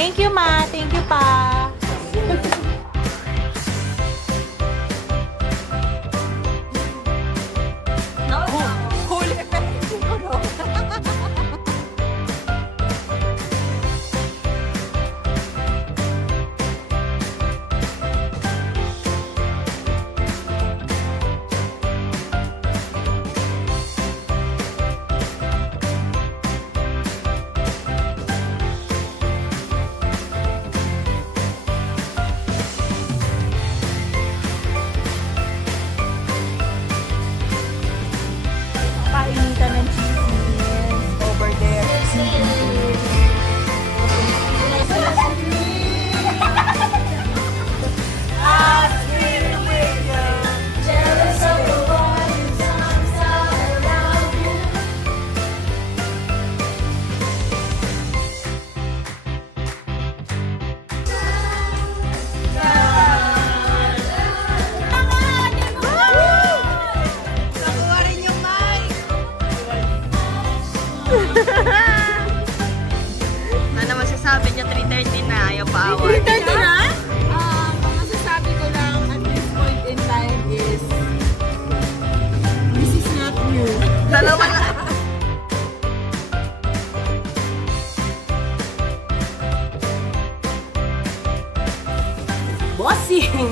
Thank you, ma. Thank you, pa. Painitan ng chismis over there. Jealous of the one who comes out around you. Ano masasabi niya? 3:30 na, ayaw pa awat. 3:30 na? Ang masasabi ko lang at this point in time is this is not new. Dalawa na. Bossing!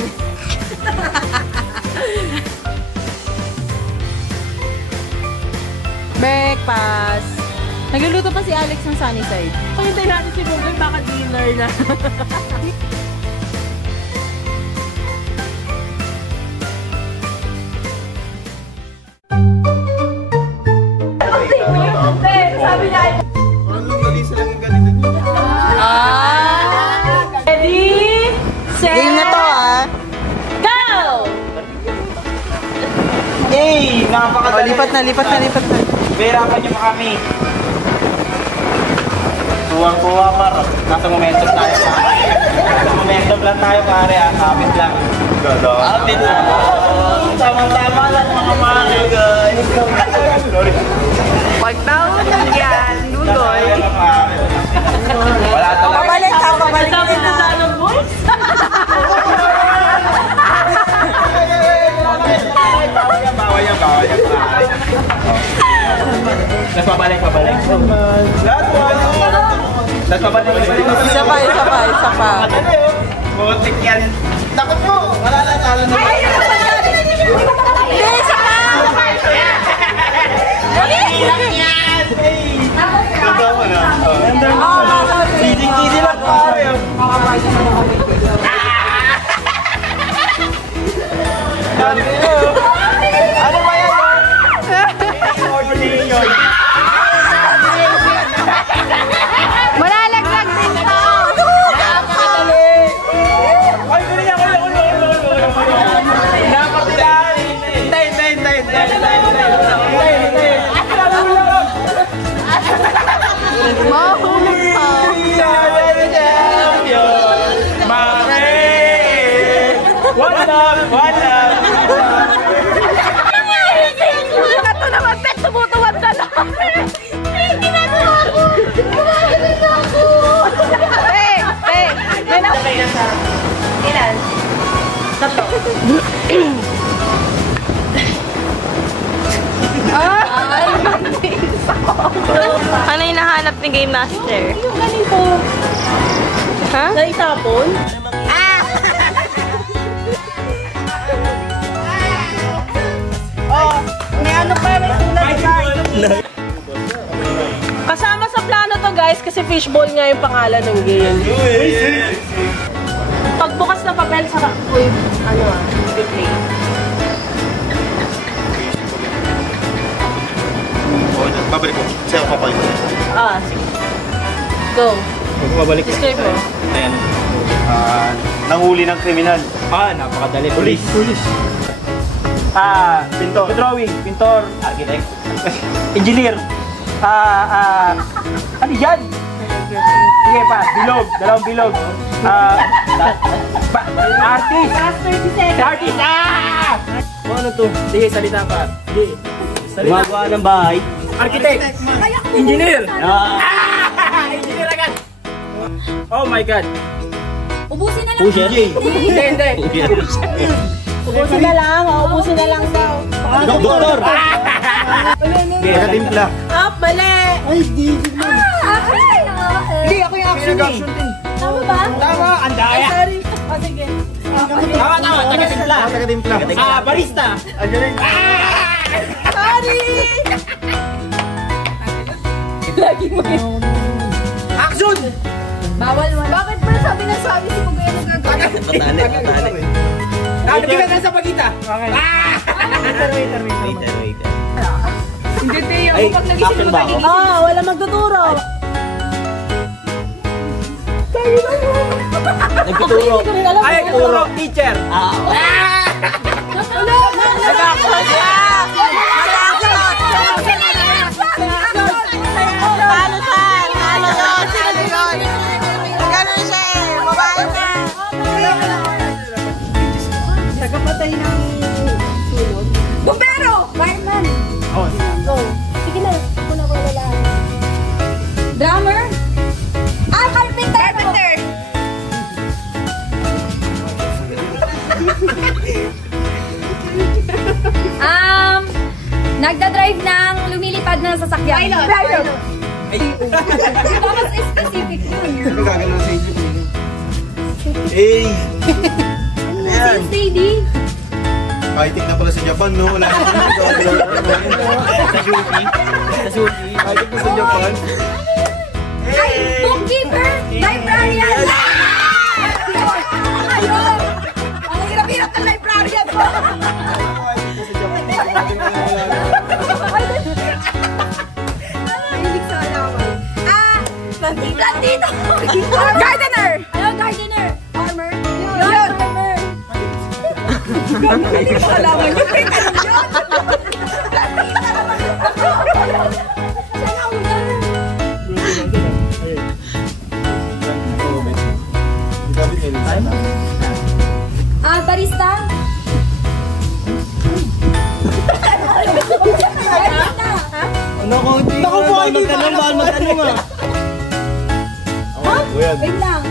Breakfast! Nagluluto pa si Alex ng sunny side. Pahintay natin si Google, baka dinner na. Sabi niya, Ready? Set! Game na to Go! Yay! Napakadali. lipat na. Berapan niyo pa kami. Tuwang-tuwa par. Nasa momentum tayo pare. Nasa momentum lang tayo pare. Kapit lang. Kapit lang. Tama-tama lang mga pare guys. Sorry. pag taon yan, duloy. Wala talaga. Pabalik na. Bawal yan pare. Tapos pabalik. Tapos pabalik. Isa pa. Butik yan. Takot mo. Wala na, talo na. Isa pa! Lang yan. Ganda mo na. Easy lang pare. Ano ba yan? Ordination. Malalaglag din to. Ay, gano'n yan. Napakilari. Hintay. Mahulog pa. Mare! One love! Ito naman, pet, tumutuwad ka lang. Hindi na ito ako. Kumain na ako. Ilan? 3. Ano yung nahanap ni Game Master? Yung ganito. Ha? Naitapon? May ano pa, may tulad. Kasama sa plano to guys kasi fishball nga yung pangalan ng game. Pagbukas ng papel sa play. Babalik ko. Siya ako papay. Sige. Go. Babalik. Describe mo. Ayan. Nanghuli ng kriminal. Napakadali. Police. Pintor. Drawing. Pintor. Architect. Engineer. Ano yan? Sige pa. Bilog. Dalawang bilog. Artist. Artist. Ano to? Sige, salita pa. Sige. Gumagawa ng bahay. Architect. Engineer. Engineer agad. Oh my God. Ubusin na lang. Pusher? Hindi. Ubusin na lang, ubusin na lang daw. Doktor! Nagatimpla. Mali! Hindi, Hindi, ako yung action eh. Tama ba? Tama, ang daya. Sorry. Sige. Tama, taga-timpla. Nagatimpla. Barista. Ang galing. Sorry! Lagi mo yun. Action! Bawal mo. Bakit ba sabi na sabi si Bugoy ang gagawin? Nabigyan na sa pagkita. Okay. Wait. Hindi, Teo. Ay, Pag nagising action mo ba ako? kanina. Wala magtuturo. Nagtuturo. Ay, nagtuturo. Teacher. Nag-action siya! Ano siya? Ano yun? Sino yun? Ganun siya eh. Babae na. Nagkapatay ng sunog. Bumbero! Fireman! Go. Sige na. Ako na wala lang. Drummer? Carpenter! Carpenter! Nagda-drive ng lumilipad na sasakyan. Pilot! Mas specific yun. Ano gagawin sa inyo? Eh! Ayan. Steady. High-tech na pala sa Japan, no? Wala na Sa Suki. High-tech na sa Japan. Ay, bookkeeper! Librarian! Ayun! Ang hirap-hirap ng librarian mo! Mahilig sa alaman. Plantito! Gardener! Ayun, gardener! Farmer! Yun! Farmer! Hindi ko alaman yun. Barista? Naku po, hindi ba? Mahal magtanong ah. Wait lang.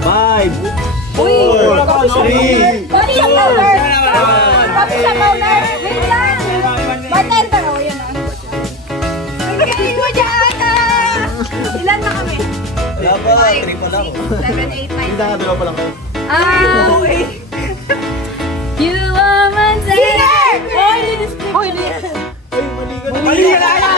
5. Uy! 4, 3. Body shop owner! Coffee shop owner! Wait lang! Bartender! O, yan o. Ang galing mo dyan! Ilan na kami? Wala pa, 3 pa lang. 7, 8, 9. Hindi na, dalawa pa lang kayo. You are my singer! Hoy, Mali ka na!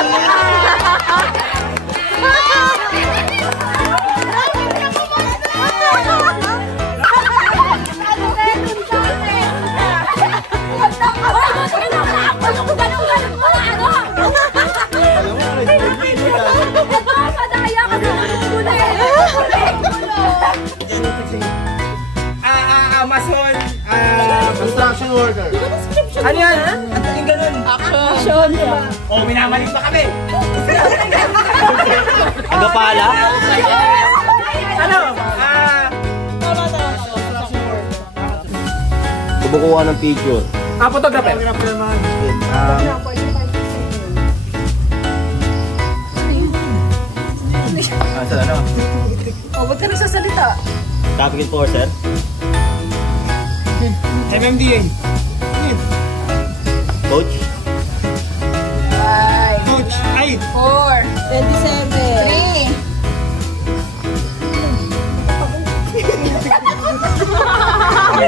Amazon. Construction worker. Ano yan? Ano yung ganun? action. Oh, minamaling pa kami. Ano pala? Ano? Kubukuha ng picture. Photographer. Photographer naman. Sa ano? Oh, ba't ka nagsasalita? Traffic enforcer. MMDA. Coach. 5, Coach. Ay! 4, 27,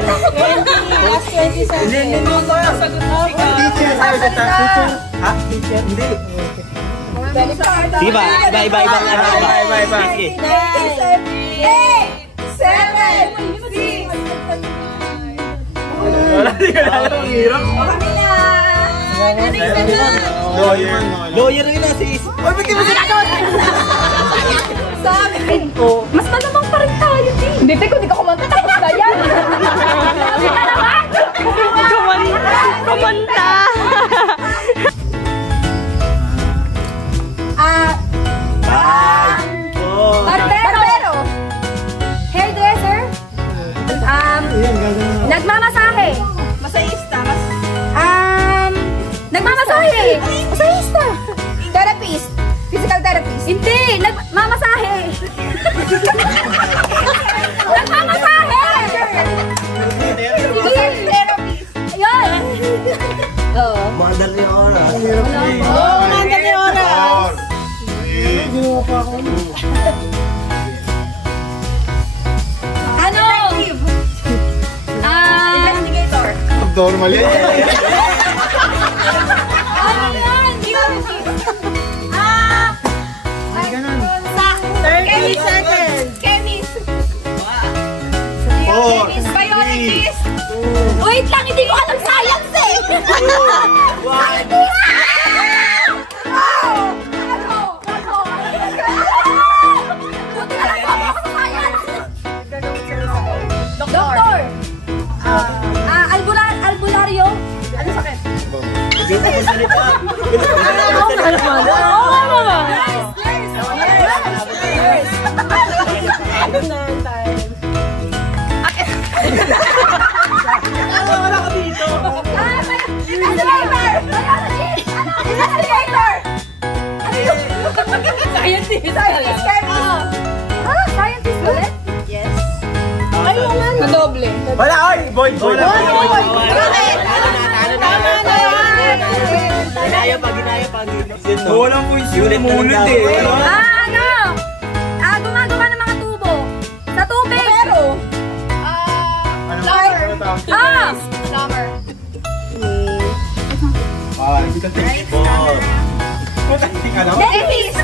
last 27. Hindi ko sagot mo. Teacher. Ha? Teacher? Hindi. Sige ba? Iba. Sige. 9, 8, 7, 6. Wala, di ka lang. Ang hirap. Lawyer. Lawyer rin na si Is. Oy, ba't di mo sinagot? Sabi ko, mas malamang pa rin tayo, eh. Hindi, teko, di ka kumanta. Tapos na yan. Sabi ka naman. Kumanta! Barbero. Hairdresser. Nagmamasahe. Masayista. Nagmamasahe. Masahista. Therapist. Physical therapist. Hindi. Nagmamasahe. Ano? Investigator. Normal yan. Ano yan? Chemist. Chemist. Chemist. Biologist. Wait lang, hindi ko alam science eh. Doktor. Albularyo. Ano sakit? Scientist ulit? Yes. Madoble. Wala, oy! Boy! Bakit? Tama na yan! Ginaya pa. Walang points yun. Umunod eh. Gumagawa ng mga tubo. Sa tubig. Pero. Plumber. Plumber. Hindi ka tingin. Dentist.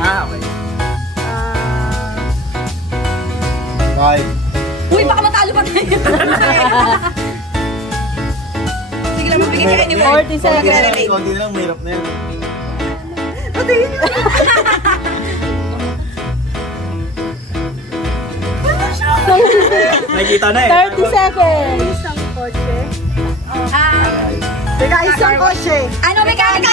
Okay. Five. Uy, baka matalo pa tayo. Sige lang, magbigay ka anyway. 40 seconds. Konti na lang, mahirap na yan. Nakikita na eh. 30 seconds. Teka, isang kotse. Ano, mechanic.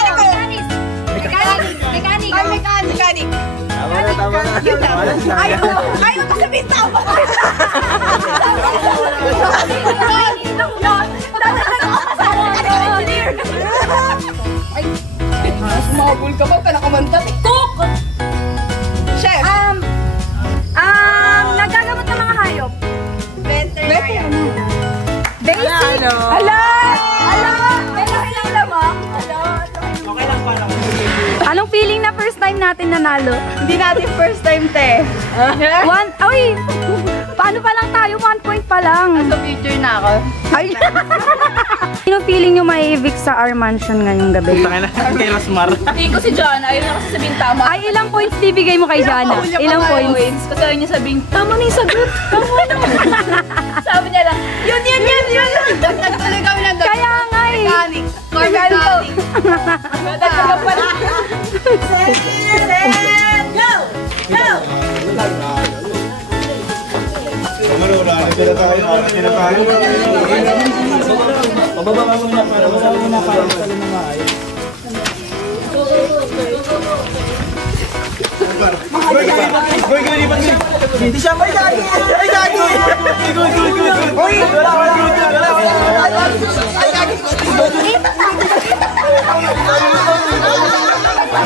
Tama na. Ayaw ko sabihin tama. Sumabol ka ba? Panakamanta. Cook! Chef. Nagagamot ng mga hayop. Veterinarian. Basic. Hala! Okay lang para ako. Anong feeling na first time natin nanalo? Hindi natin first time, te. Paano pa lang tayo? 1 point pa lang. Sa picture na ako. Ay! Anong feeling nyo mai-evict sa our mansion ngayong gabi? Tangin na kay Rosmar. Tingin ko si John, ayaw na kasi sabihin tama. Ay, ilang points bibigay mo kay Jana? Ilang points? Kasi ayaw niya sabihin, tama na yung sagot. Tama na. Sabi niya lang, yun. Nagtuloy kami ng gabi. Kaya nga eh. Mechanic. Car mechanic. Nagtuloy pa lang. Pababa mo na para masali mo na para masali na maayos. Hindi siya may gagi! Ay gagi! Good! Uy!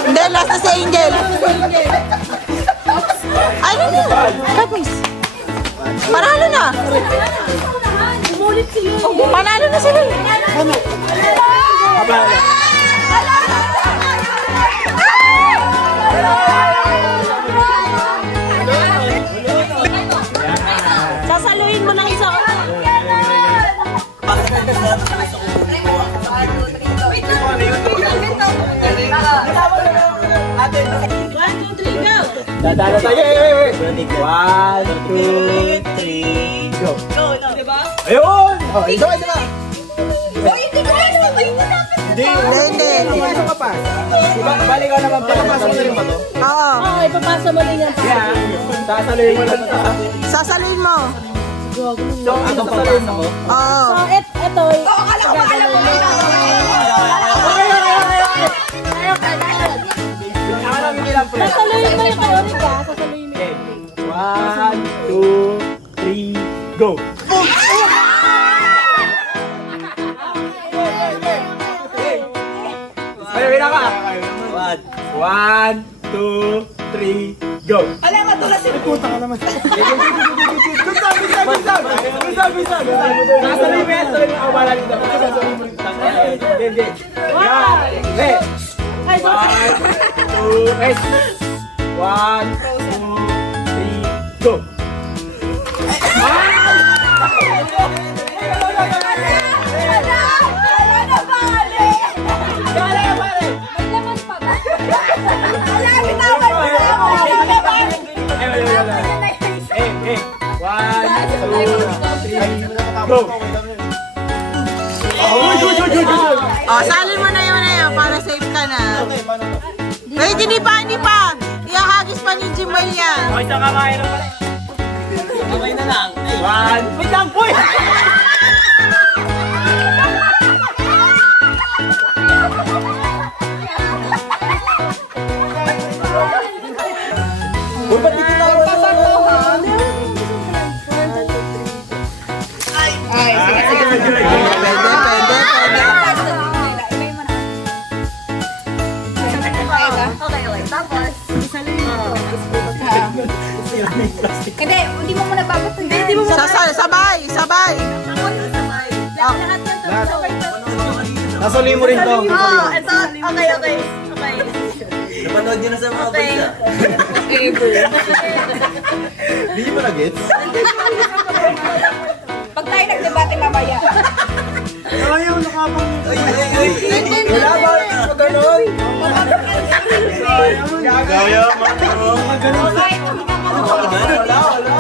Hindi, last na si Angel. Ano na? Katniss. Panalo na. Panalo na sila. Ano? Sasaluhin mo ng isa. Dadala tayo! 1, 2, 3, go! Ayun! Oh, isa ba? Hindi! Pasok ka pa! Balik ka naman pa! Pasok na rin ba to? Oo. Ay, papasa mo din yan. Yeah! Sasaluhin mo lang ito. Sasaluhin mo. Sasaluhin mo? Oo. So, eto. Sasaluhin mo yung kaorin ka. Sasaluhin mo yung 1, 2, 3, go! Ay, wait ka! 1, 2, 3, go! Alam mo, Puta ka naman. Nasa limit. Wala dito. Hindi. One, two, three, go. Oh, salin mo na yun para safe ka na. Wait, hindi pa. Ihahagis pa ni Jimal yan. Okay, sa kamain na pala. Okay na lang. One. Wait lang, boy! Uy, ba't di kita ako? Pwede. Okay. Tapos, hindi mo muna babato. Hindi mo muna. Sabay. Nasuli mo rin to. Oh, ito. Okay. Napanood nyo na sa mga balita. Hindi nyo ba na-gets? Pag tayo nagdebate mamaya. Ayaw, nakapang. Wala ba? Maganon. Gaya, Wala.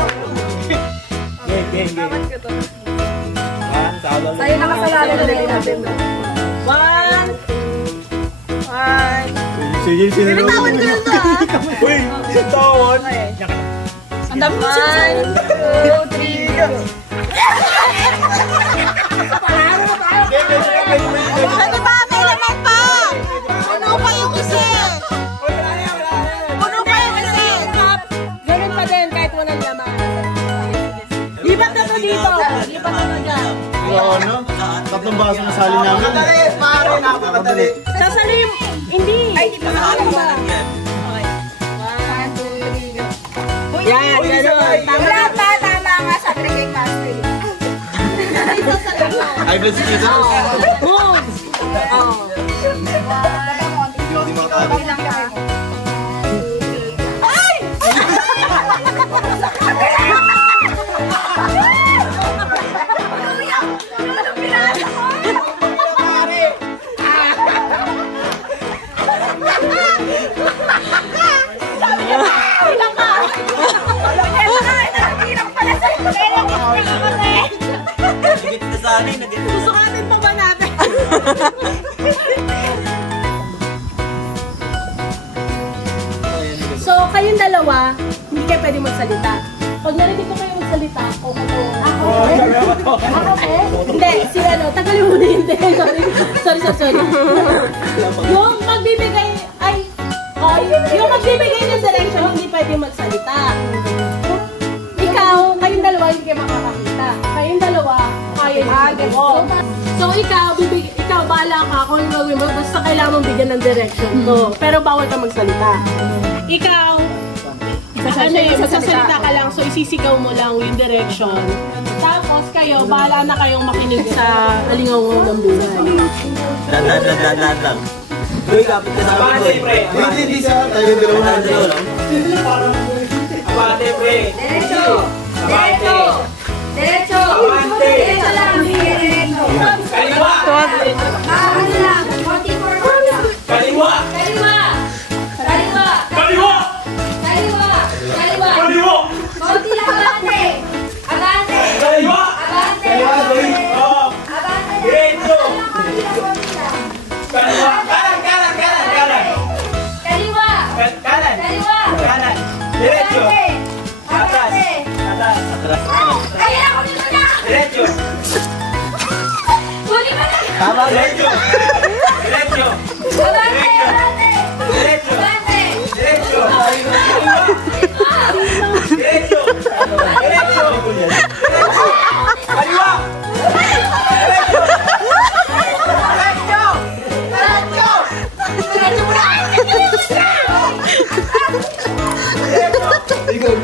Game. Tayo nakasalala na rin natin. Sige, sinunod. Bitawan ko na to Uy, tawon. Ang dami mo siya. 1, 2, 3, go. Pwede ba? May laman pa. Puno pa yung isa. Ganun pa din kahit walang laman. Lipat na to dito. Lipat na to dyan. Ano? Tatlong baso na sali namin. Pare, nakakadali. Sasalim. Hindi. Ay, di pa nakakaba. Yan, ganun. Tama nga sa Trigay Master. Ay, bless you. Boom! Higit na sa amin. Susukatin pa ba natin? So, kayong dalawa, hindi kayo pwede magsalita. Pag narinig ko kayo magsalita, o ako. Hindi, si ano, tagalin mo na hindi. Sorry. Yung magbibigay, yung magbibigay ng direction, hindi pwede magsalita. Ikaw, kayong dalawa, hindi kayo makakakita. Kayong dalawa, kaya yung So, ikaw, bahala ka kung yung gawin mo. Basta kailangan mong bigyan ng direction to. Pero bawal ka magsalita. Ikaw, magsasalita ka lang. So, isisigaw mo lang yung direction. Tapos kayo, bahala na kayong makinig sa alingaw ng buhay. Lang. Uy, kapit ka sa amin, boy. Hindi siya. Tayo dalawa na. Abante, pre. Derecho lang. Diretso. Kaliwa. Ano lang. 44. Kaliwa. Konti lang abante. Kaliwa. Abante. Diretso. Konti lang. Kaliwa. Kanan. Kanan. Diretso. Abante. Kaya ako dito na. Diretso. Huli ka na. Tama, diretso. Diretso. Abante. Diretso. Abante. Diretso. Diretso. Diretso. Kaliwa. Ikaw,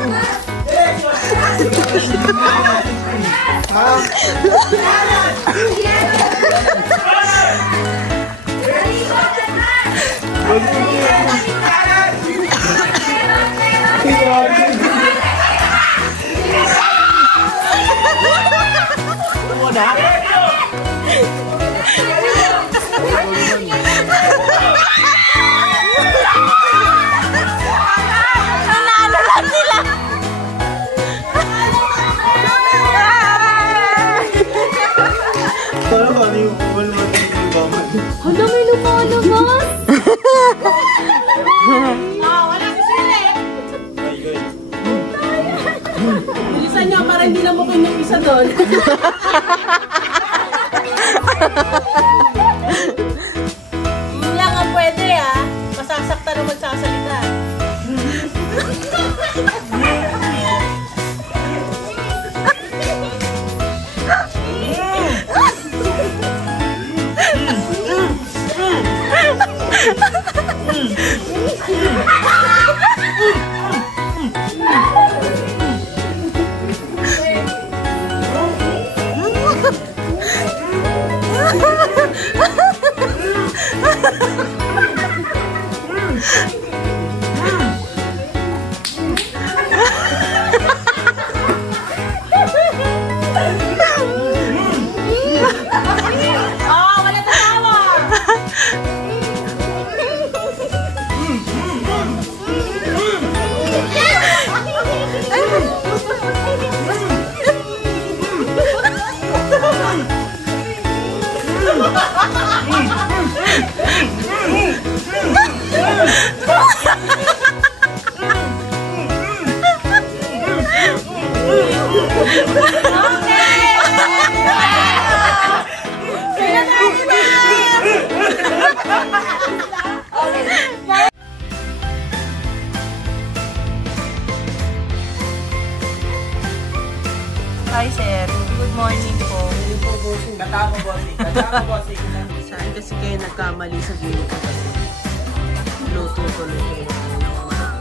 Nanalo lang sila. Paano ba? Ano yung wala naman yung gaman? Hala, may lumalabas. Wala si Sile. Bilisan nyo para hindi lamukin yung isa doon. Yun lang ang pwede ah. Masasaktan na magsasalita. Wala tatawa. Hi, sir. Good morning po. Katama, bossing. Katama, bossing. Saan kasi kayo nagkamali sa gilid? Luto tuloy kayo ng umaga.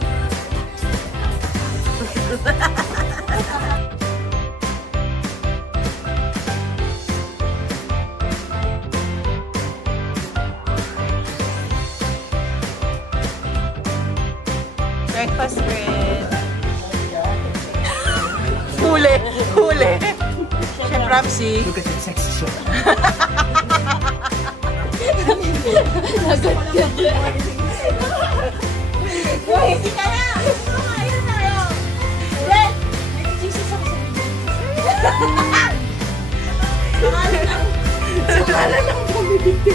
Breakfast bread. Huli! Huli! Chef Ramsey. Look at the sexy show. Uy, hindi ka na! Ayun na yun! Red! Nag-Jesus ako sa video. Sakalan lang bumibigti.